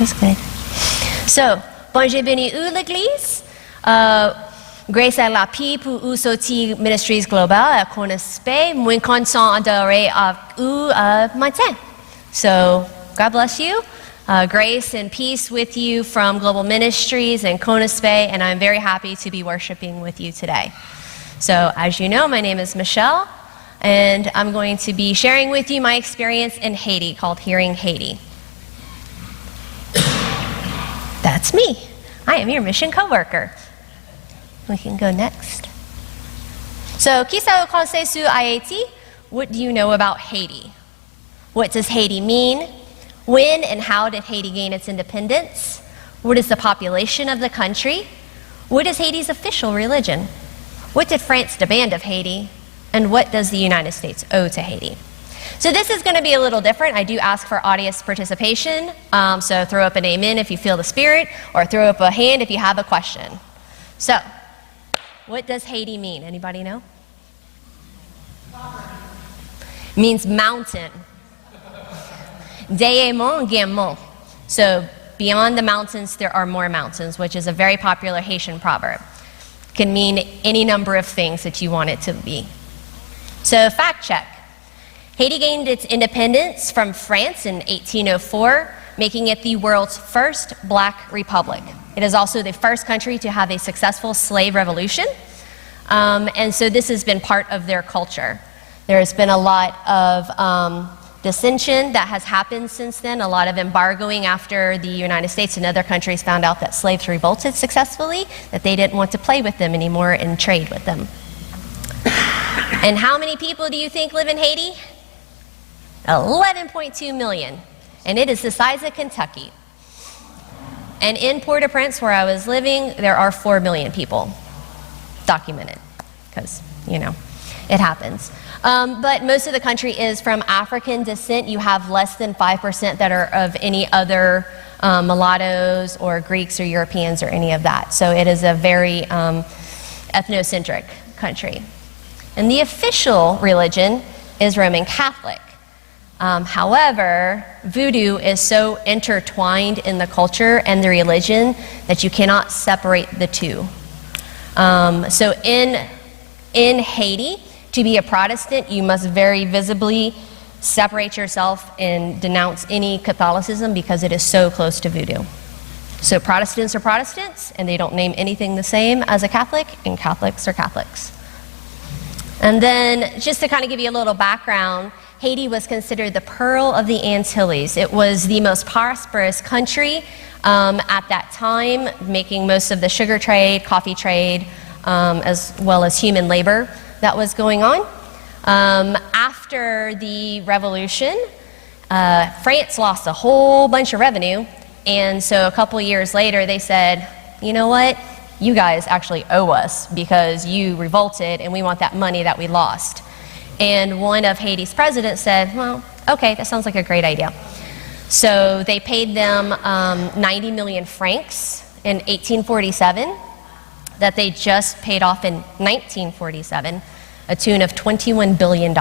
That's good. So, bonjour, bienvenue l'église. Grace à la paix pour vous sortir Ministries Global à Cornerstone. Muy content d'adorer à vous matin. So, God bless you. Grace and peace with you from Global Ministries and Cornerstone, and I'm very happy to be worshiping with you today. So, as you know, my name is Michelle, and I'm going to be sharing with you my experience in Haiti called Hearing Haiti. That's me. I am your mission co-worker. We can go next. So, qui ça vous connaît sur Haiti? What do you know about Haiti? What does Haiti mean? When and how did Haiti gain its independence? What is the population of the country? What is Haiti's official religion? What did France demand of Haiti? And what does the United States owe to Haiti? So this is going to be a little different. I do ask for audience participation. So throw up an amen if you feel the spirit, or throw up a hand if you have a question. So, what does Haiti mean? Anybody know? Means mountain. Deyemon Gamon. So beyond the mountains, there are more mountains, which is a very popular Haitian proverb. Can mean any number of things that you want it to be. So fact check. Haiti gained its independence from France in 1804, making it the world's first black republic. It is also the first country to have a successful slave revolution. And so this has been part of their culture. There has been a lot of dissension that has happened since then, a lot of embargoing after the United States and other countries found out that slaves revolted successfully, that they didn't want to play with them anymore and trade with them. And how many people do you think live in Haiti? 11.2 million. And it is the size of Kentucky. And in Port-au-Prince, where I was living, there are 4 million people documented, because, you know, it happens. But most of the country is from African descent. You have less than 5% that are of any other mulattoes or Greeks or Europeans or any of that. So it is a very ethnocentric country. And the official religion is Roman Catholic. However, voodoo is so intertwined in the culture and the religion that you cannot separate the two. So in Haiti, to be a Protestant, you must very visibly separate yourself and denounce any Catholicism because it is so close to voodoo. So Protestants are Protestants, and they don't name anything the same as a Catholic, and Catholics are Catholics. And then, just to kind of give you a little background, Haiti was considered the pearl of the Antilles. It was the most prosperous country at that time, making most of the sugar trade, coffee trade, as well as human labor that was going on. After the revolution, France lost a whole bunch of revenue, and so a couple years later they said, you know what, you guys actually owe us because you revolted and we want that money that we lost. And one of Haiti's presidents said, well, okay, that sounds like a great idea. So they paid them 90 million francs in 1847 that they just paid off in 1947, a tune of $21 billion.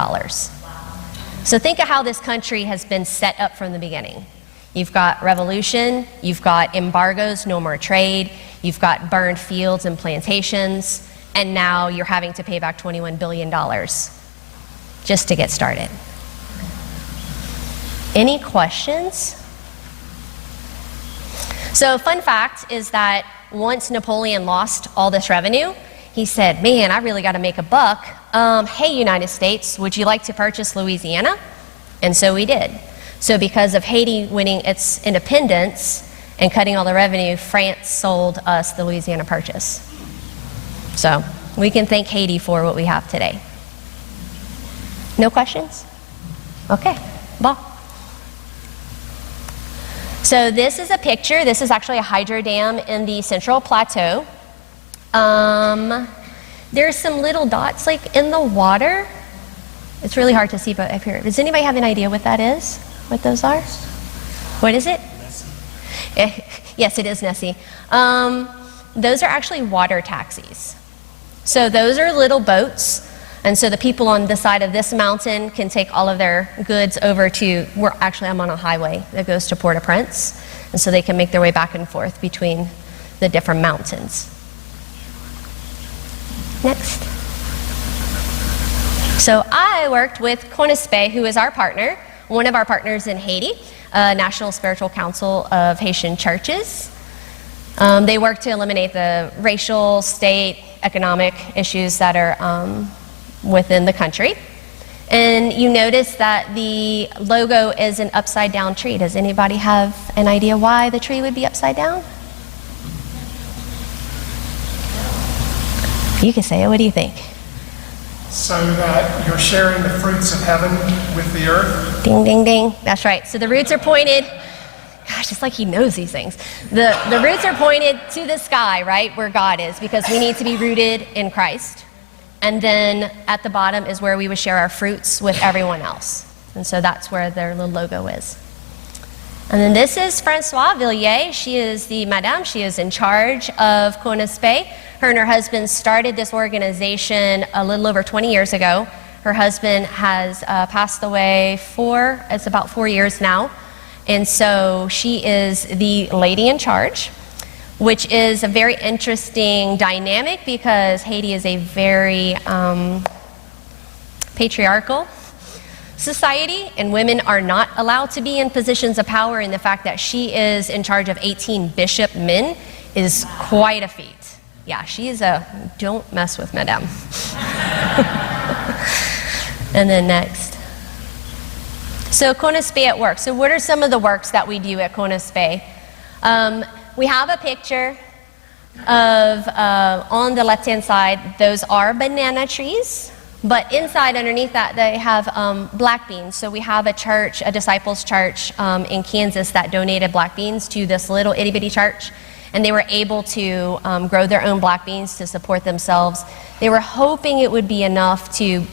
So think of how this country has been set up from the beginning. You've got revolution, you've got embargoes, no more trade, you've got burned fields and plantations, and now you're having to pay back $21 billion just to get started. Any questions? So fun fact is that once Napoleon lost all this revenue, he said, man, I really got to make a buck. Hey, United States, would you like to purchase Louisiana? And so we did. So because of Haiti winning its independence and cutting all the revenue, France sold us the Louisiana Purchase. So we can thank Haiti for what we have today. No questions? Okay, bon. So this is a picture. This is actually a hydro dam in the Central Plateau. There's some little dots like in the water. It's really hard to see but up here. Does anybody have an idea what that is? What those are? What is it? Nessie. Yes, it is Nessie. Those are actually water taxis. So those are little boats. And so the people on the side of this mountain can take all of their goods over to, I'm on a highway that goes to Port-au-Prince. And so they can make their way back and forth between the different mountains. Next. So I worked with CONASPE, who is our partner, one of our partners in Haiti, National Spiritual Council of Haitian Churches. They work to eliminate the racial, state, economic issues that are within the country. And you notice that the logo is an upside down tree. Does anybody have an idea why the tree would be upside down? You can say it. What do you think? So that you're sharing the fruits of heaven with the earth? Ding, ding, ding. That's right. So the roots are pointed, gosh, it's like he knows these things. The roots are pointed to the sky, right, where God is, because we need to be rooted in Christ. And then at the bottom is where we would share our fruits with everyone else. And so that's where their little logo is. And then this is Francoise Villiers. She is the madame. She is in charge of CONASPE. Her and her husband started this organization a little over 20 years ago. Her husband has passed away it's about 4 years now. And so she is the lady in charge, which is a very interesting dynamic because Haiti is a very patriarchal society, and women are not allowed to be in positions of power, and the fact that she is in charge of 18 bishop men is quite a feat. Yeah, she's don't mess with madame. And then next. So CONASPE at work. So what are some of the works that we do at CONASPE? We have a picture of, on the left-hand side, those are banana trees. But inside, underneath that, they have black beans. So we have a church, a disciples church in Kansas that donated black beans to this little itty-bitty church. And they were able to grow their own black beans to support themselves. They were hoping it would be enough to,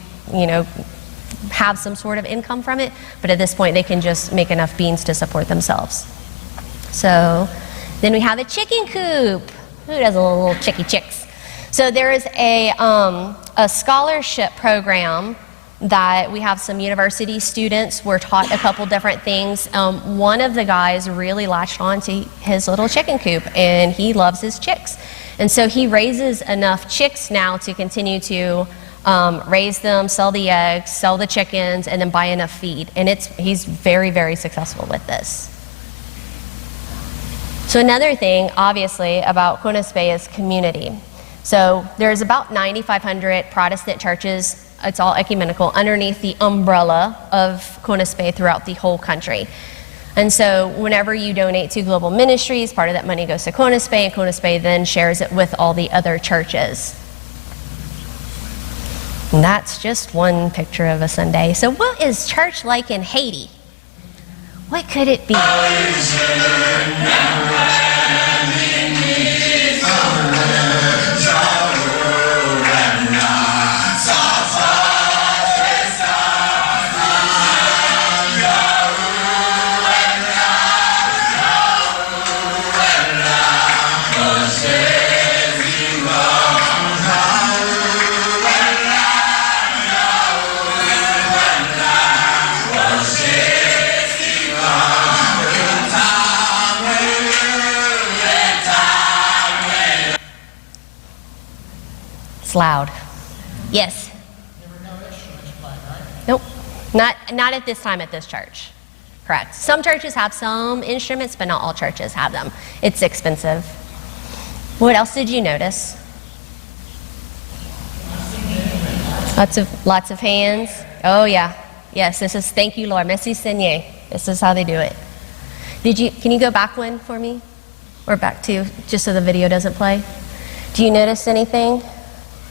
have some sort of income from it. But at this point, they can just make enough beans to support themselves. So then we have a chicken coop. Who does a little chicks? So there is a scholarship program that we have some university students were taught a couple different things. One of the guys really latched on to his little chicken coop, and he loves his chicks. And so he raises enough chicks now to continue to raise them, sell the eggs, sell the chickens, and then buy enough feed. And he's very, very successful with this. So another thing, obviously, about CONASPE is community. So there's about 9,500 Protestant churches. It's all ecumenical underneath the umbrella of CONASPE throughout the whole country. And so whenever you donate to global ministries, part of that money goes to CONASPE, and CONASPE then shares it with all the other churches. And that's just one picture of a Sunday. So what is church like in Haiti? What could it be? Loud. Yes. Nope. Not at this time at this church. Correct. Some churches have some instruments, but not all churches have them. It's expensive. What else did you notice? Lots of hands. Oh yeah. Yes, this is thank you, Lord. Merci Seigneur. This is how they do it. Can you go back one for me? Or back to, just so the video doesn't play? Do you notice anything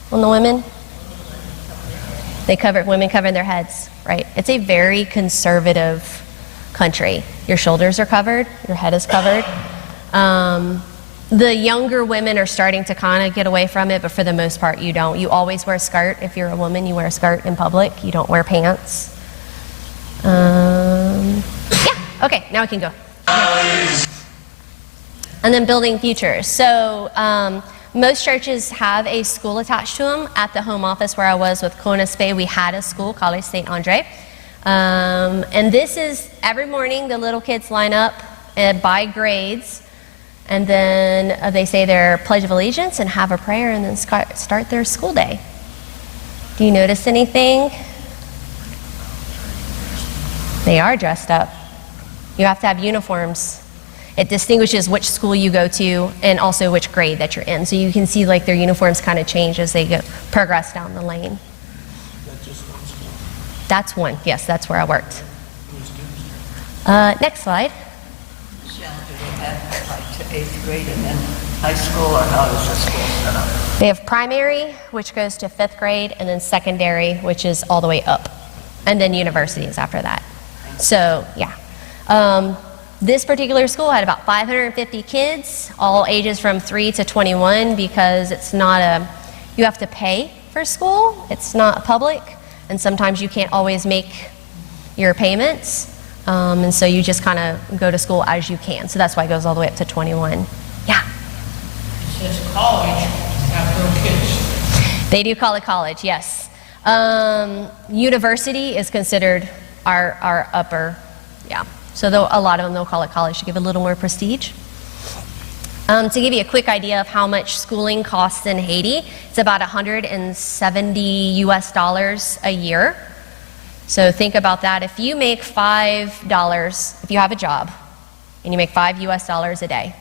on the women? Women cover their heads, right? It's a very conservative country. Your shoulders are covered, your head is covered. The younger women are starting to kind of get away from it, but for the most part, you don't. You always wear a skirt. If you're a woman, you wear a skirt in public. You don't wear pants. Yeah, okay, now we can go. And then building futures. So, most churches have a school attached to them. At the home office where I was with CONASPE, we had a school, College St. Andre. And this is, every morning the little kids line up by grades, and then they say their Pledge of Allegiance and have a prayer and then start their school day. Do you notice anything? They are dressed up. You have to have uniforms. It distinguishes which school you go to and also which grade that you're in. So you can see like their uniforms kind of change as they progress down the lane. That's just one school. That's one. Yes, that's where I worked. Next slide. Michelle, do they have like to 8th grade and then high school, or how is the school set up? They have primary, which goes to 5th grade, and then secondary, which is all the way up. And then university is after that. So, yeah. This particular school had about 550 kids, all ages from 3 to 21, because it's not you have to pay for school. It's not public, and sometimes you can't always make your payments. And so you just kind of go to school as you can. So that's why it goes all the way up to 21. Yeah? It says college, have little kids. They do call it college, yes. University is considered our upper, yeah. So a lot of them, they'll call it college to give it a little more prestige. To give you a quick idea of how much schooling costs in Haiti, it's about $170 US a year. So think about that. If you make $5, if you have a job, and you make $5 US a day,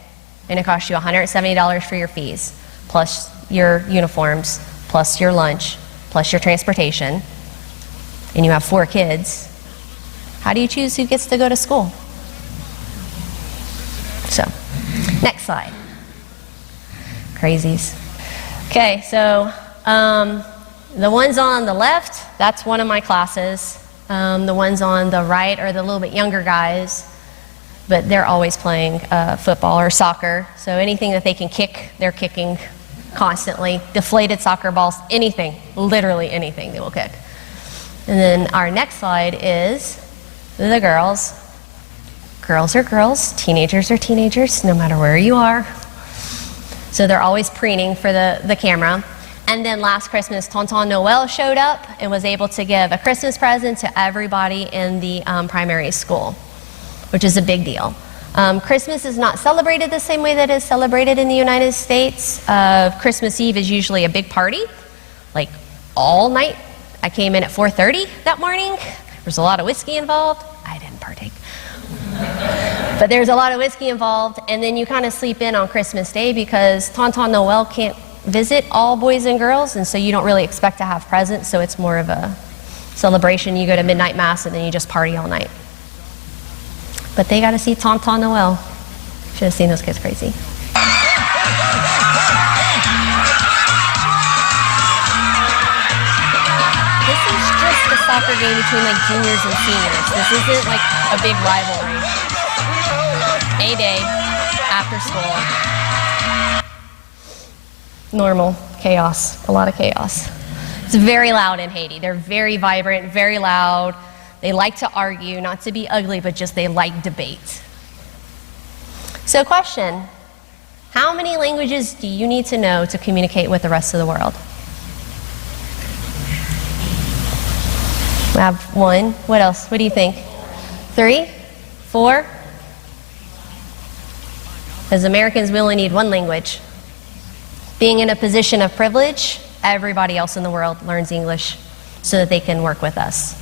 and it costs you $170 for your fees, plus your uniforms, plus your lunch, plus your transportation, and you have 4 kids, how do you choose who gets to go to school? So, next slide. Crazies. Okay, so the ones on the left, that's one of my classes. The ones on the right are the little bit younger guys, but they're always playing football or soccer. So anything that they can kick, they're kicking constantly. Deflated soccer balls, anything, literally anything they will kick. And then our next slide is the girls. Girls are girls, teenagers are teenagers, no matter where you are. So they're always preening for the camera. And then last Christmas, Tonton Noel showed up and was able to give a Christmas present to everybody in the primary school, which is a big deal. Christmas is not celebrated the same way that it's celebrated in the United States. Christmas Eve is usually a big party, like all night. I came in at 4:30 that morning. There's a lot of whiskey involved. I didn't partake. But there's a lot of whiskey involved, and then you kind of sleep in on Christmas Day because Tonton Noel can't visit all boys and girls, and so you don't really expect to have presents, so it's more of a celebration. You go to midnight mass and then you just party all night. But they got to see Tonton Noel. Should have seen those kids crazy. This is just a soccer game between like juniors and seniors. This isn't like a big rivalry. A day after school. Normal chaos, a lot of chaos. It's very loud in Haiti. They're very vibrant, very loud. They like to argue, not to be ugly, but just they like debate. So question, how many languages do you need to know to communicate with the rest of the world? We have 1. What else? What do you think? 3? 4? As Americans, we only need 1 language. Being in a position of privilege, everybody else in the world learns English so that they can work with us.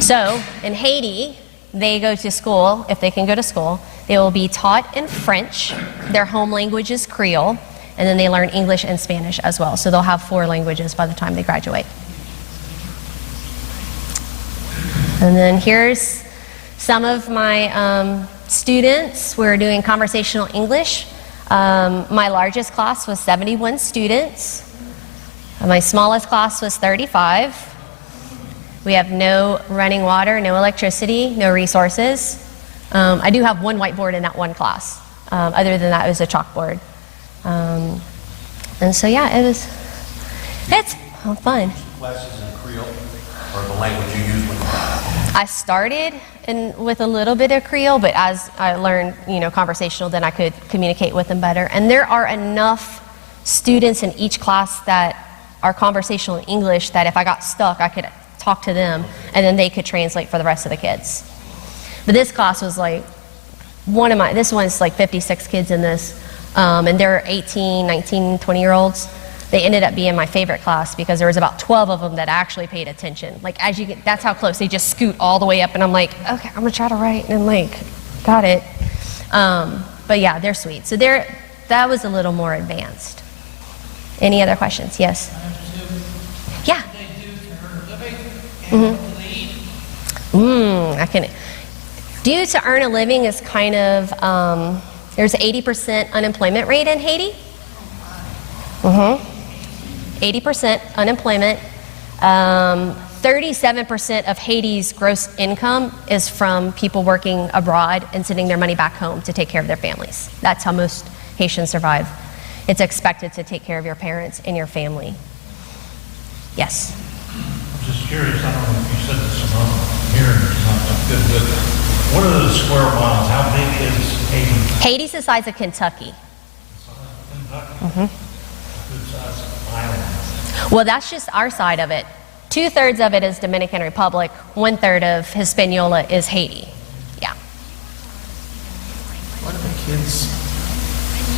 So, in Haiti, they go to school, if they can go to school, they will be taught in French, their home language is Creole, and then they learn English and Spanish as well. So they'll have 4 languages by the time they graduate. And then here's some of my students. We're doing conversational English. My largest class was 71 students. My smallest class was 35. We have no running water, no electricity, no resources. I do have 1 whiteboard in that 1 class. Other than that, it was a chalkboard. And so, yeah, it's fun. Classes in Creole, or the language you use when I started with a little bit of Creole, but as I learned, conversational, then I could communicate with them better. And there are enough students in each class that are conversational in English that if I got stuck, I could talk to them, and then they could translate for the rest of the kids. But this class was like this one's like 56 kids in this, and they're 18, 19, 20-year-olds. They ended up being my favorite class because there was about 12 of them that actually paid attention. Like, as you get, that's how close. They just scoot all the way up, and I'm like, okay, I'm gonna try to write, and like, got it. But yeah, they're sweet. So that was a little more advanced. Any other questions? Yes? Yeah. What they do to earn a living and what do they eat? Due to earn a living is kind of, there's an 80% unemployment rate in Haiti. 80% unemployment. 37% of Haiti's gross income is from people working abroad and sending their money back home to take care of their families. That's how most Haitians survive. It's expected to take care of your parents and your family. Yes? I'm just curious, I don't know if you said this or not, hearing is not that good, but what are the square miles? How big is Haiti? Haiti's the size of Kentucky. Good size island. Well, that's just our side of it. 2/3 of it is Dominican Republic. 1/3 of Hispaniola is Haiti. Yeah. What do the kids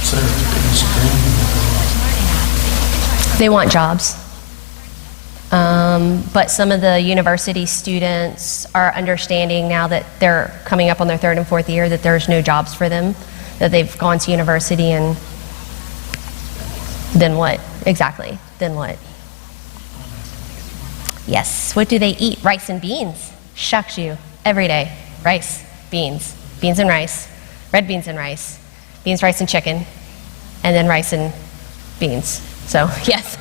say is the biggest thing? They want jobs. But some of the university students are understanding now that they're coming up on their 3rd and 4th year that there's no jobs for them, that they've gone to university and then what? Exactly. Then what? Yes. What do they eat? Rice and beans. Shucks you. Every day. Rice, beans. Beans and rice. Red beans and rice. Beans, rice, and chicken. And then rice and beans. So, yes.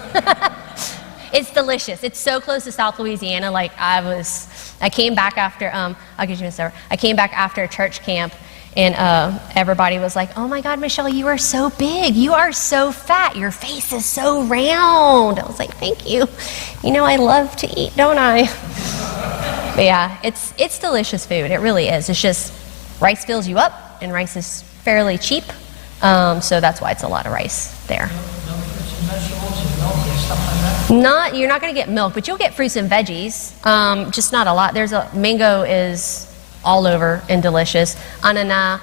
It's delicious. It's so close to South Louisiana. Like, I came back after, I'll get you a story. I came back after church camp, and everybody was like, oh my God, Michelle, you are so big. You are so fat. Your face is so round. I was like, thank you. You know, I love to eat, don't I? But yeah, it's delicious food. It really is. It's just rice fills you up, and rice is fairly cheap. So that's why it's a lot of rice there. You're not going to get milk, but you'll get fruits and veggies. Just not a lot. Mango is all over and delicious. Ananas,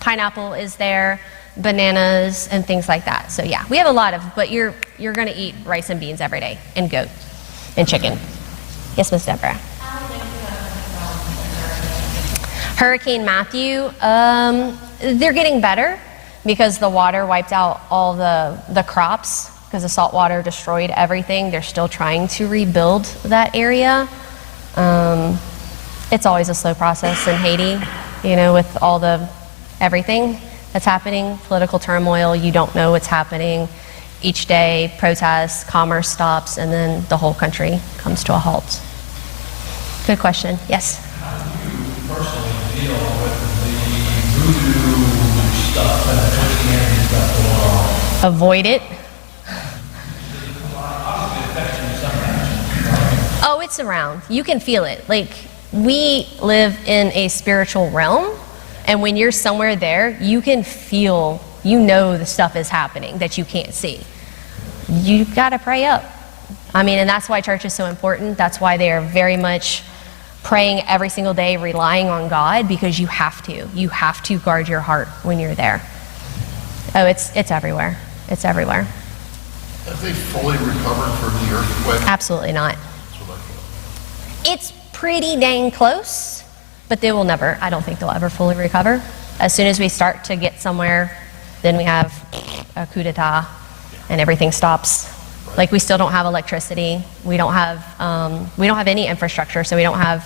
pineapple is there, bananas, and things like that. So yeah, we have a lot of, but you're going to eat rice and beans every day, and goat, and chicken. Yes, Miss Deborah. Hurricane Matthew, they're getting better because the water wiped out all the crops because the salt water destroyed everything. They're still trying to rebuild that area. It's always a slow process in Haiti, you know, with all everything that's happening, political turmoil, you don't know what's happening. Each day, protests, commerce stops, and then the whole country comes to a halt. Good question. Yes? How do you personally deal with the voodoo stuff and the Christianity stuff going on? Avoid it. Oh, it's around. You can feel it. Like, we live in a spiritual realm, and when you're somewhere there, you can feel, you know the stuff is happening that you can't see. You gotta pray up. I mean, and that's why church is so important. That's why they are very much praying every single day, relying on God, because you have to. You have to guard your heart when you're there. Oh, it's everywhere. It's everywhere. Have they fully recovered from the earthquake? Absolutely not. That's what I thought. It's pretty dang close, but they will never, I don't think they'll ever fully recover. As soon as we start to get somewhere, then we have a coup d'etat and everything stops. Like, we still don't have electricity. We don't have any infrastructure, so we don't have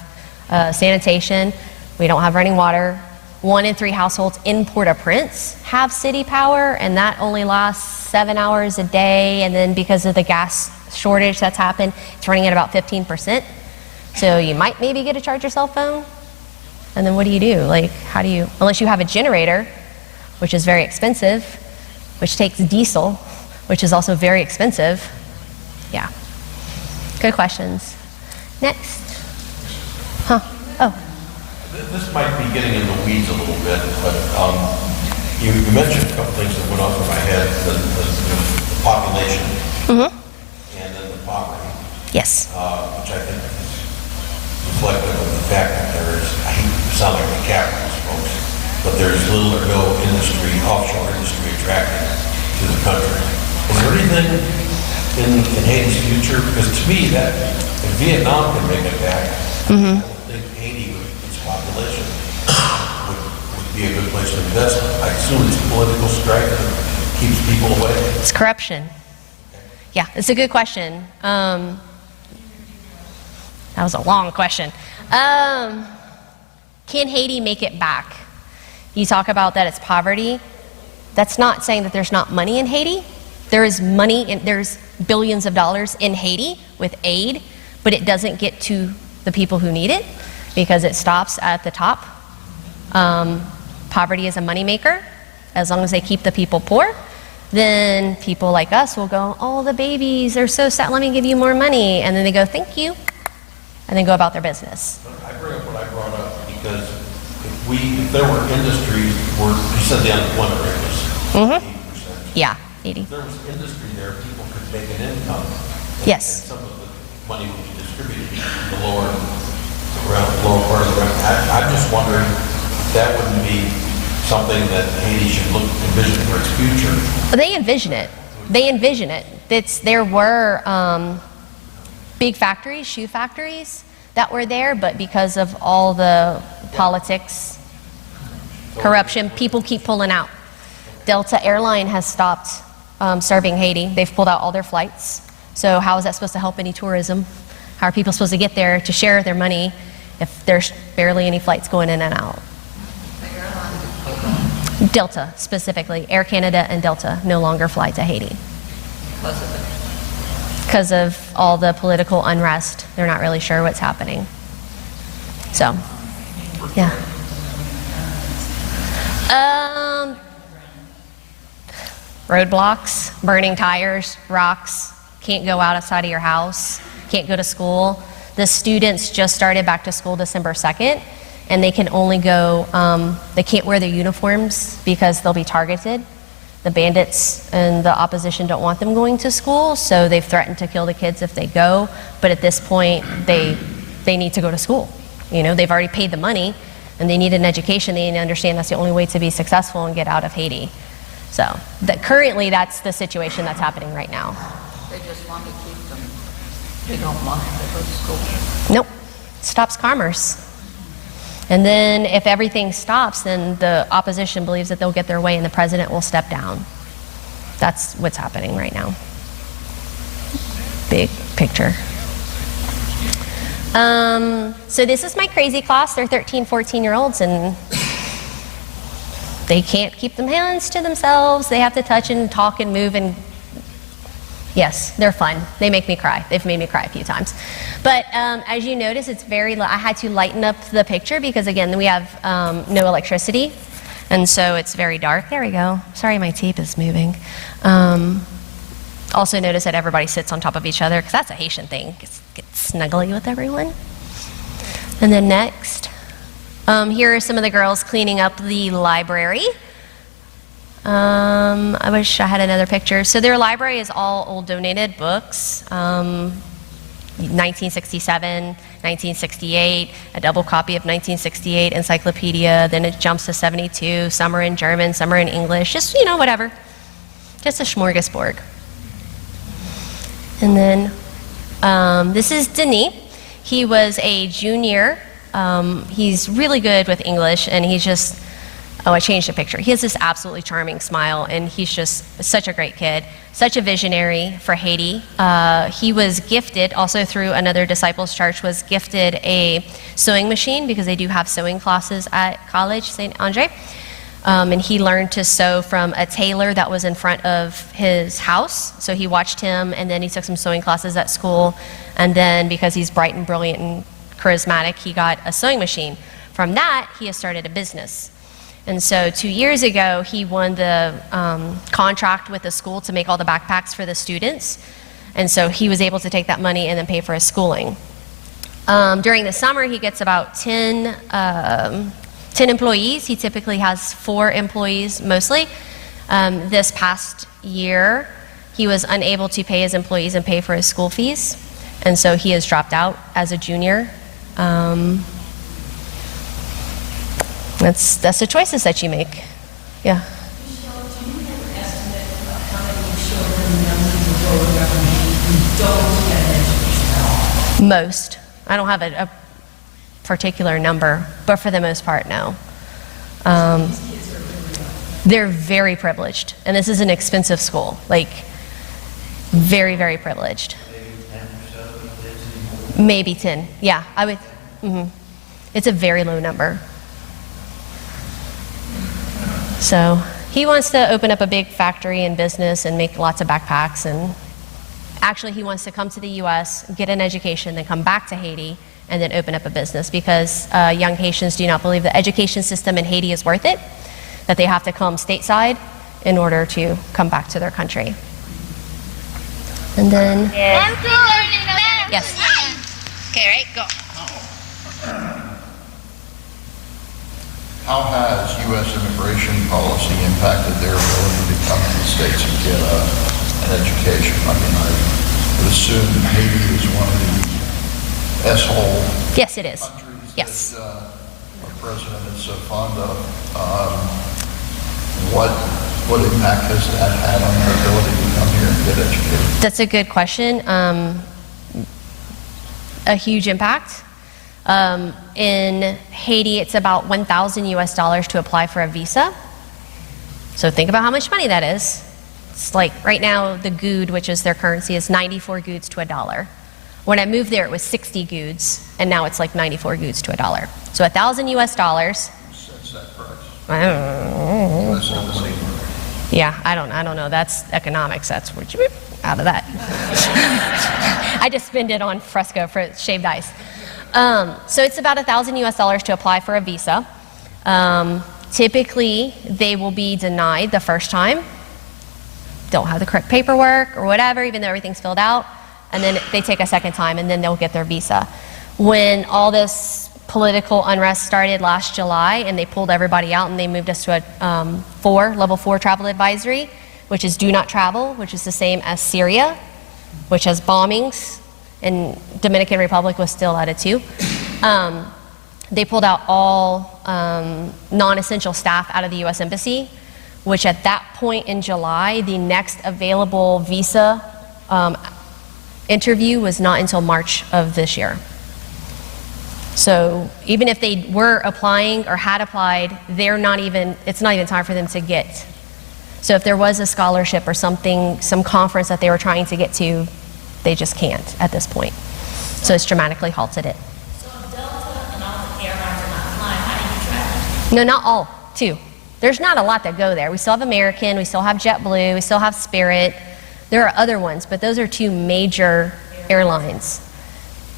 sanitation. We don't have running water. 1 in 3 households in Port-au-Prince have city power, and that only lasts 7 hours a day. And then because of the gas shortage that's happened, it's running at about 15%. So you might maybe get to charge your cell phone. And then what do you do? Like, how do you, unless you have a generator, which is very expensive, which takes diesel, which is also very expensive. Yeah. Good questions. Next. Huh. Oh. This might be getting in the weeds a little bit, but you mentioned a couple things that went off in my head, the population and then the poverty, Yes. which I think is reflective of the fact that there is, I hate to sound like a capitalist, folks, but there's little or no industry, offshore industry attracted to the country. Is there anything in Haiti's future? Because to me, that if Vietnam can make it back, I don't think Haiti, with its population, would be a good place to invest. I assume it's political strife that keeps people away. It's corruption. Yeah, it's a good question. That was a long question. Can Haiti make it back? You talk about that it's poverty. That's not saying that there's not money in Haiti. There is money, there's billions of dollars in Haiti with aid, but it doesn't get to the people who need it because it stops at the top. Poverty is a moneymaker. As long as they keep the people poor, then people like us will go, oh, the babies are so sad, let me give you more money. And then they go, thank you, and then go about their business. I bring up what I brought up because if there were industries where you said the unemployment rate was 80%. Yeah, 80. If there was industry there, people could make an income. Yes. And some of the money would be distributed to the lower part of the round. I'm just wondering if that wouldn't be something that Haiti should envision for its future. They envision it. They envision it. There were big factories, shoe factories, that were there, but because of all the politics, corruption, people keep pulling out. Delta Airline has stopped serving Haiti. They've pulled out all their flights. So how is that supposed to help any tourism? How are people supposed to get there to share their money if there's barely any flights going in and out? Delta, specifically. Air Canada and Delta no longer fly to Haiti. Because of all the political unrest. They're not really sure what's happening. So, yeah. Roadblocks, burning tires, rocks, can't go outside of your house, can't go to school. The students just started back to school December 2nd. And they can only go, they can't wear their uniforms because they'll be targeted. The bandits and the opposition don't want them going to school, so they've threatened to kill the kids if they go. But at this point, they need to go to school. You know, they've already paid the money, and they need an education. They need to understand that's the only way to be successful and get out of Haiti. So currently, that's the situation that's happening right now. They just want to keep them. They don't want them to go to school. Nope, stops commerce. And then if everything stops, then the opposition believes that they'll get their way and the president will step down. That's what's happening right now. Big picture. So this is my crazy class. They're 13, 14-year-olds, and they can't keep their hands to themselves. They have to touch and talk and move, and yes, they're fun. They make me cry. They've made me cry a few times. But as you notice, it's I had to lighten up the picture because, again, we have no electricity. And so it's very dark. There we go. Sorry, my tape is moving. Also notice that everybody sits on top of each other because that's a Haitian thing. Get snuggly with everyone. And then next, here are some of the girls cleaning up the library. I wish I had another picture. So their library is all old donated books. 1967, 1968, a double copy of 1968 encyclopedia, then it jumps to 72, some are in German, some are in English, just, you know, whatever. Just a smorgasbord. And then this is Denis. He was a junior. He's really good with English, and he's just, oh, I changed the picture. He has this absolutely charming smile, and he's just such a great kid, such a visionary for Haiti. He was gifted, also through another Disciples Church, was gifted a sewing machine because they do have sewing classes at college, St. Andre. And he learned to sew from a tailor that was in front of his house. So he watched him, and then he took some sewing classes at school. And then because he's bright and brilliant and charismatic, he got a sewing machine. From that, he has started a business. And so 2 years ago, he won the contract with the school to make all the backpacks for the students. And so he was able to take that money and then pay for his schooling. During the summer, he gets about 10 employees. He typically has 4 employees mostly. This past year, he was unable to pay his employees and pay for his school fees. And so he has dropped out as a junior. That's the choices that you make. Yeah. Most. I don't have a particular number, but for the most part, no. They're very privileged, and this is an expensive school. Like, very, very privileged. Maybe 10. Yeah, I would. It's a very low number. So he wants to open up a big factory and business and make lots of backpacks. And actually, he wants to come to the U.S., get an education, then come back to Haiti, and then open up a business because young Haitians do not believe the education system in Haiti is worth it, that they have to come stateside in order to come back to their country. And then, yes. Okay, right, go. How has U.S. immigration policy impacted their ability to come to the States and get an education? I mean, I would assume Haiti is one of the S-hole Yes, it is. countries Yes. that our president is so fond of. What impact has that had on their ability to come here and get educated? That's a good question. A huge impact. In Haiti, it's about $1,000 US to apply for a visa. So think about how much money that is. It's like right now the goud, which is their currency, is 94 gouds to $1. When I moved there, it was 60 gouds, and now it's like 94 gouds to $1. So $1,000 US. Sets that price. I don't know. U.S. citizen. Yeah, I don't know. That's economics. That's what you out of that. I just spend it on fresco for shaved ice. So it's about $1,000 US to apply for a visa. Typically, they will be denied the first time. Don't have the correct paperwork or whatever, even though everything's filled out. And then they take a second time, and then they'll get their visa. When all this political unrest started last July, and they pulled everybody out, and they moved us to a level 4 travel advisory, which is do not travel, which is the same as Syria, which has bombings, and Dominican Republic was still at it too. They pulled out all non-essential staff out of the U.S. Embassy, which at that point in July, the next available visa interview was not until March of this year. So even if they were applying or had applied, it's not even time for them to get. So if there was a scholarship or something, some conference that they were trying to get to, they just can't at this point. So it's dramatically halted it. So if Delta and all the airlines are not flying, how do you travel? No, not all, too. There's not a lot that go there. We still have American, we still have JetBlue, we still have Spirit. There are other ones, but those are two major airlines.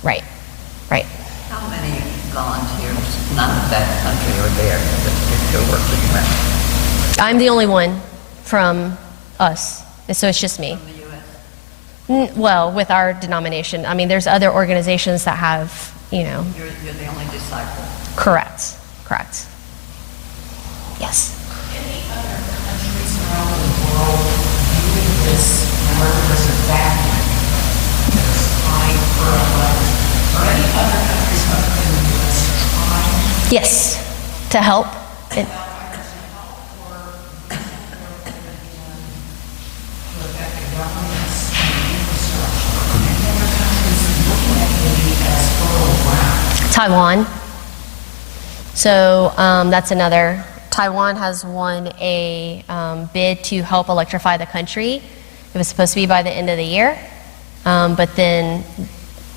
Right. How many volunteers, not of that country, are there that you're working with? I'm the only one from us, so it's just me. From the U.S.? Well, with our denomination. I mean, there's other organizations that have, You're the only disciple. Correct. Yes. Any other countries around the world viewing this murder as a vacuum, as trying for a level? Are any other countries other than the U.S. trying Yes, to help. to help or to affect the governments and the infrastructure? Any other countries looking at Haiti as fertile ground? Taiwan. So that's another. Taiwan has won a bid to help electrify the country. It was supposed to be by the end of the year, but then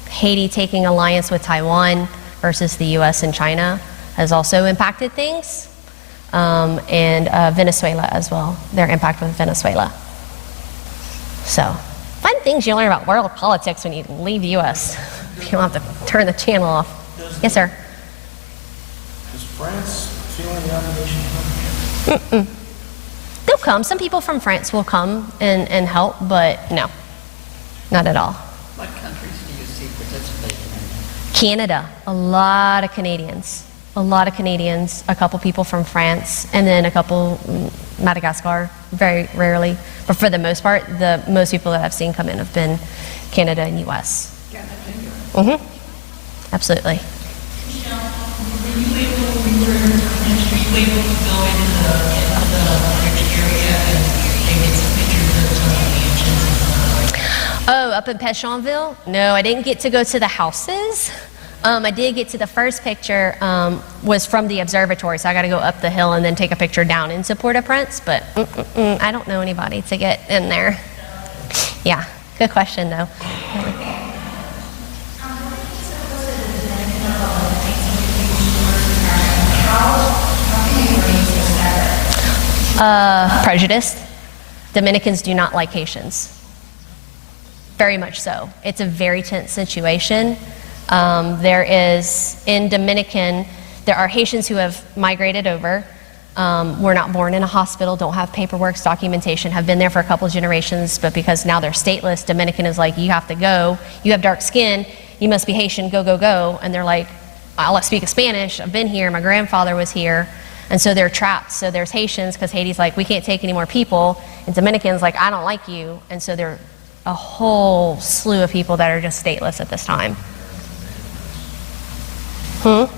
Haiti taking alliance with Taiwan versus the U.S. and China has also impacted things, and Venezuela as well, their impact with Venezuela. So, fun things you learn about world politics when you leave the U.S. You don't have to turn the channel off. Yes, sir. Does France feel any obligation to come? They'll come. Some people from France will come and help, but no, not at all. What countries do you see participating in? Canada, a lot of Canadians, a couple people from France, and then a couple Madagascar, very rarely. But for the most part, the most people that I've seen come in have been Canada and U.S. Canada and Europe. Absolutely. Were you able to learn to you able to go into the bridge area and get some pictures of some of the mansions and stuff like that? Oh, up in Pétionville? No, I didn't get to go to the houses. I did get to the first picture, was from the observatory, so I got to go up the hill and then take a picture down into Port-au-Prince, but I don't know anybody to get in there. Yeah, good question though. Prejudiced. Dominicans do not like Haitians. Very much so. It's a very tense situation. There is, in Dominican, there are Haitians who have migrated over, were not born in a hospital, don't have paperwork, documentation, have been there for a couple of generations, but because now they're stateless, Dominican is like, you have to go, you have dark skin, you must be Haitian, go, go, go. And they're like, I'll speak Spanish, I've been here, my grandfather was here. And so they're trapped. So there's Haitians, because Haiti's like, we can't take any more people. And Dominicans like, I don't like you. And so there are a whole slew of people that are just stateless at this time. Trinidad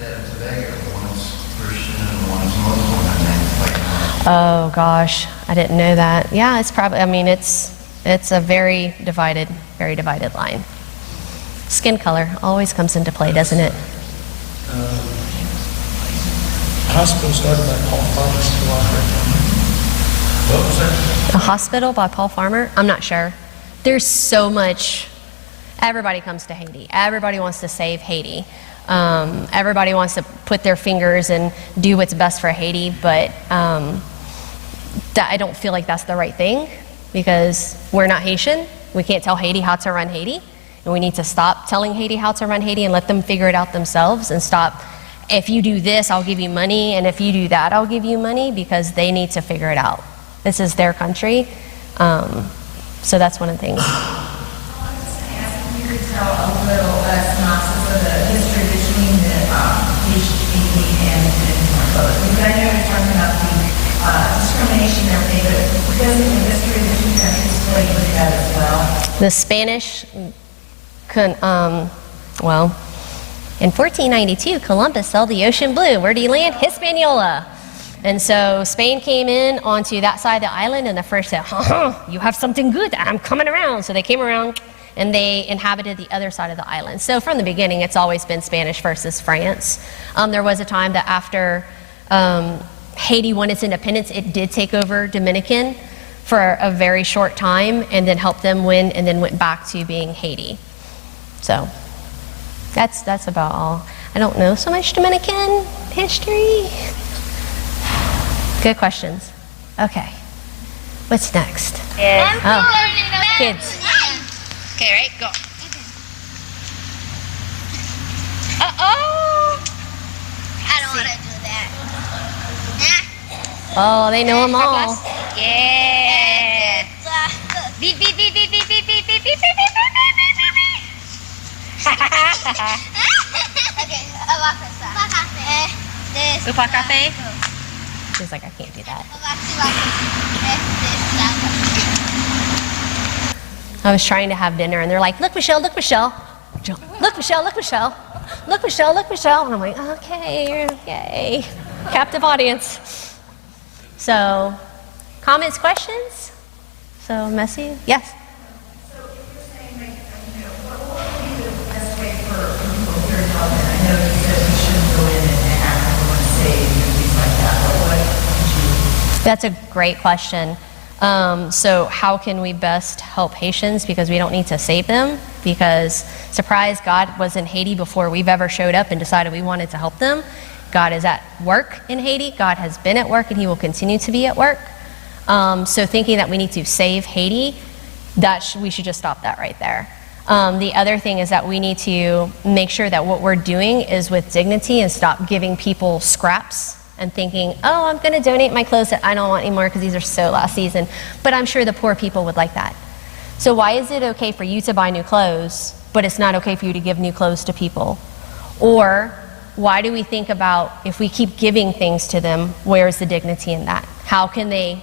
and Tobago, one's Christian and one's Muslim, Oh gosh, I didn't know that. Yeah, it's probably, I mean, it's a very divided line. Skin color always comes into play, doesn't it? Hospital started by Paul Farmer's What was that? A hospital by Paul Farmer? I'm not sure. There's so much. Everybody comes to Haiti. Everybody wants to save Haiti. Everybody wants to put their fingers and do what's best for Haiti, but I don't feel like that's the right thing, because we're not Haitian. We can't tell Haiti how to run Haiti, and we need to stop telling Haiti how to run Haiti and let them figure it out themselves, and stop, if you do this, I'll give you money, and if you do that, I'll give you money, because they need to figure it out. This is their country. So that's one of the things. You could tell a little synopsis of the history between the Haiti and Because I know you're talking about the discrimination and everything, but doesn't the history of the two countries play with that as well? The Spanish, well, in 1492, Columbus sailed the ocean blue. Where did he land? Hispaniola. And so Spain came in onto that side of the island, and the French said, you have something good, I'm coming around. So they came around, and they inhabited the other side of the island. So from the beginning, it's always been Spanish versus France. There was a time that after Haiti won its independence, it did take over Dominican for a very short time, and then helped them win, and then went back to being Haiti. So that's about all. I don't know so much Dominican history. Good questions. Okay. What's next? Oh, kids. Okay, right, go. Uh-oh! I don't want to do that. Oh, they know them all. Yeah! Beep, beep, beep, beep, beep, beep, beep, beep, beep, beep, beep, beep, beep, beep, beep. Okay, Upa Cafe? She's like, I can't do that. I was trying to have dinner, and they're like, look, Michelle, look, Michelle. Look, Michelle, look, Michelle. Look, Michelle, look, Michelle. And I'm like, okay, okay. Captive audience. So, comments, questions? So, messy? Yes? So if you're saying, like, what would be the best way for people here in Melbourne? I know you said we shouldn't go in and ask everyone to save and things like that, but what would you? That's a great question. So how can we best help Haitians? Because we don't need to save them. Because, surprise, God was in Haiti before we've ever showed up and decided we wanted to help them. God is at work in Haiti. God has been at work, and he will continue to be at work. So thinking that we need to save Haiti, we should just stop that right there. The other thing is that we need to make sure that what we're doing is with dignity, and stop giving people scraps and thinking, oh, I'm going to donate my clothes that I don't want anymore because these are so last season. But I'm sure the poor people would like that. So why is it okay for you to buy new clothes, but it's not okay for you to give new clothes to people? Or why do we think about, if we keep giving things to them, where's the dignity in that? How can they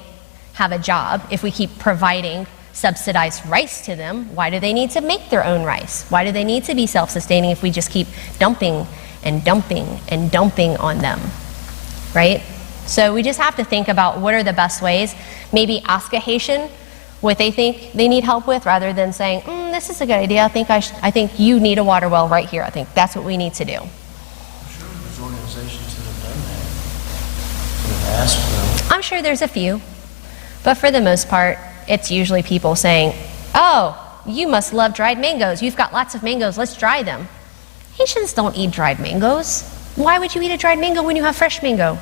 have a job if we keep providing subsidized rice to them? Why do they need to make their own rice? Why do they need to be self-sustaining if we just keep dumping and dumping and dumping on them? right? So we just have to think about what are the best ways. Maybe ask a Haitian what they think they need help with, rather than saying, this is a good idea. I think you need a water well right here. I think that's what we need to do. I'm sure there's organizations that have done that, that have asked them. I'm sure there's a few, but for the most part, it's usually people saying, oh, you must love dried mangoes. You've got lots of mangoes. Let's dry them. Haitians don't eat dried mangoes. Why would you eat a dried mango when you have fresh mango?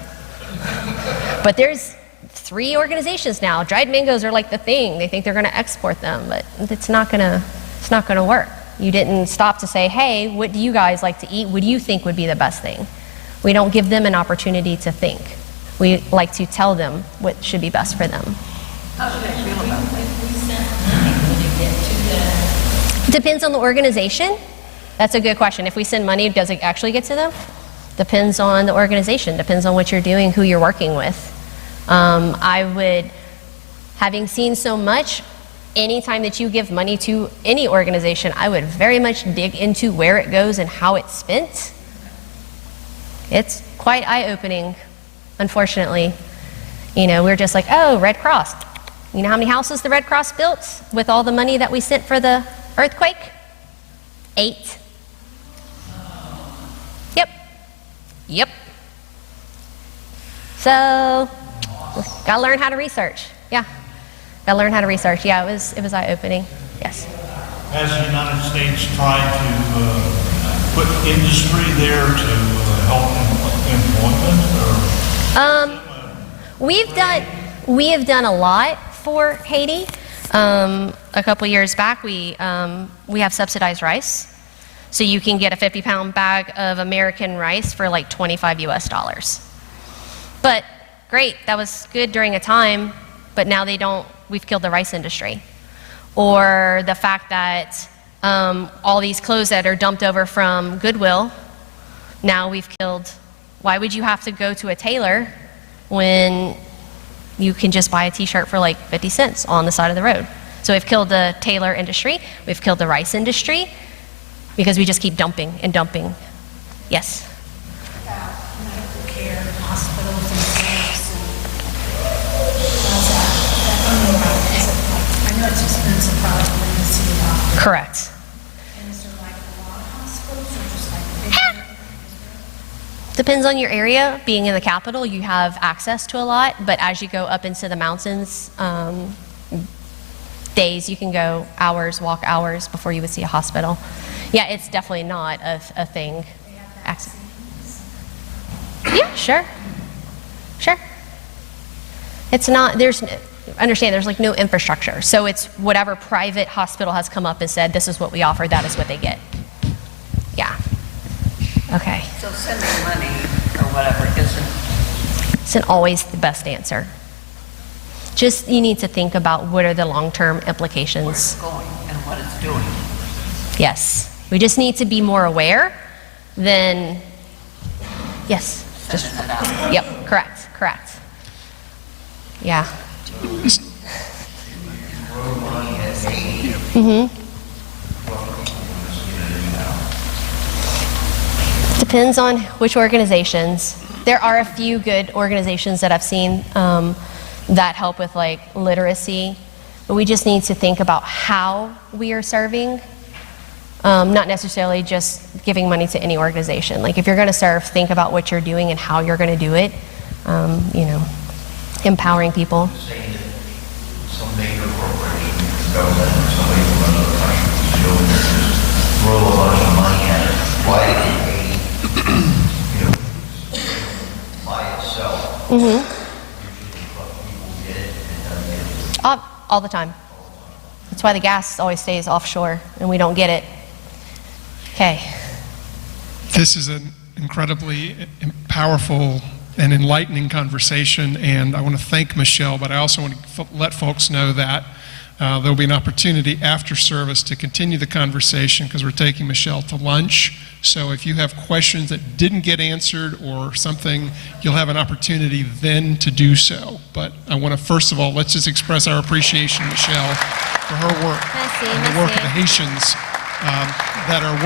But there's 3 organizations now. Dried mangoes are like the thing. They think they're going to export them, but it's not going to work. You didn't stop to say, hey, what do you guys like to eat? What do you think would be the best thing? We don't give them an opportunity to think. We like to tell them what should be best for them. How should they feel about it? Depends on the organization. That's a good question. If we send money, does it actually get to them? Depends on the organization. Depends on what you're doing, who you're working with. Having seen so much, anytime that you give money to any organization, I would very much dig into where it goes and how it's spent. It's quite eye-opening, unfortunately. You know, we're just like, oh, Red Cross. You know how many houses the Red Cross built with all the money that we sent for the earthquake? 8. Yep. So, gotta learn how to research. Yeah. Gotta learn how to research. Yeah, it was eye-opening. Yes. Has the United States tried to put industry there to help employment? We have done a lot for Haiti. A couple years back, we have subsidized rice. So you can get a 50-pound bag of American rice for like $25 US. But great, that was good during a time, but now we've killed the rice industry. Or the fact that all these clothes that are dumped over from Goodwill, now we've killed. Why would you have to go to a tailor when you can just buy a t-shirt for like 50 cents on the side of the road? So we've killed the tailor industry, we've killed the rice industry, because we just keep dumping and dumping. Yes? About medical care, hospitals and clinics, and how's that? I know it's expensive probably when you see a doctor. Correct. And is there like a lot of hospitals or just like big? Depends on your area. Being in the capital, you have access to a lot, but as you go up into the mountains, days, you can go hours, walk hours before you would see a hospital. Yeah, it's definitely not a thing. Yeah, sure. It's not, understand, there's like no infrastructure. So it's whatever private hospital has come up and said, this is what we offer, that is what they get. Yeah. Okay. So sending money or whatever isn't always the best answer. Just, you need to think about what are the long-term implications. where it's going and what it's doing. Yes. We just need to be more aware than, yes. Just, yep, correct. Yeah. Depends on which organizations. There are a few good organizations that I've seen that help with like literacy, but we just need to think about how we are serving, not necessarily just giving money to any organization. Like if you're going to serve, think about what you're doing and how you're going to do it. Empowering people. Saying that some major corporation, government, or somebody from another country is doing there, just roll a bunch of money at it. Why did it by itself? Usually people get it and doesn't get it. All the time. That's why the gas always stays offshore and we don't get it. Okay. This is an incredibly powerful and enlightening conversation, and I want to thank Michelle, but I also want to let folks know that there'll be an opportunity after service to continue the conversation because we're taking Michelle to lunch. So if you have questions that didn't get answered or something, you'll have an opportunity then to do so. But I want to, first of all, let's just express our appreciation, Michelle, for her work and the work of the Haitians that are